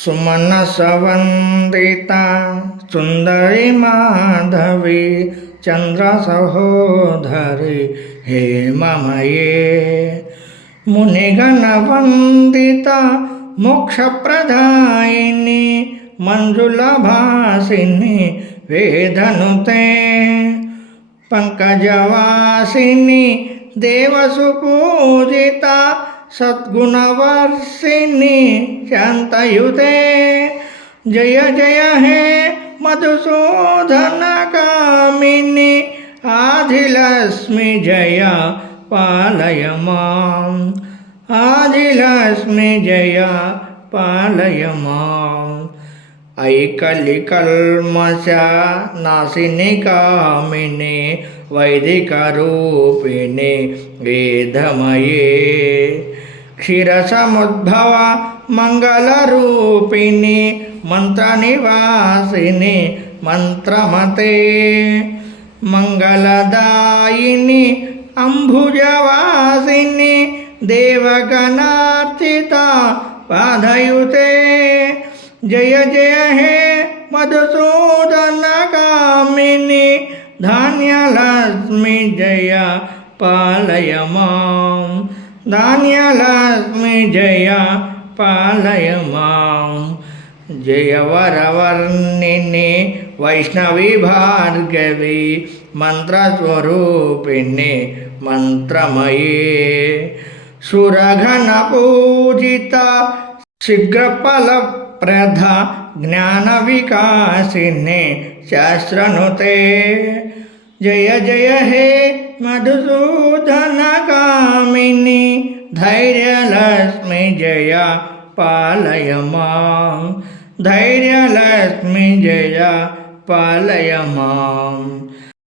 सुमनसवन्दिता सुन्दरी माधवी चन्द्रसहोदरी हेममये मुनिगणवन्दिता मोक्षप्रदायिनी मञ्जुलभासिनी वेदनुते पंकजवासिनी देवसुपूजिता सद्गुणवर्षिणी शान्तयुते जय जय हे मधुसूदन कामिनी आदिलक्ष्मी जय पालय माम् आदिलक्ष्मी जय पालय माम् ऐकलिकल्मष नाशिनी कामिनी वैदिकरूपिणी वेदमये क्षीरसमुद्भव मङ्गलरूपिणी मन्त्रनिवासिनी मन्त्रमते मङ्गलदायिनी अम्बुजवासिनी देवगणार्चिता पादयुते जय जय हे मधुसूदन कामिनी धान्यलक्ष्मी जय पालय माम् धान्यलक्ष्मी जय पालय माम् जय वरवर्णिनी वैष्णवी भार्गवी मंत्रस्वरूपिणी मंत्रमयी सुरगणपूजिता शीघ्रफलप्रदा ज्ञानविकासिनी शास्त्रनुते जय जय हे मधुसूदन कामिनी धैर्यलक्ष्मी जय पालय माम् धैर्यलक्ष्मी जय पालय माम्।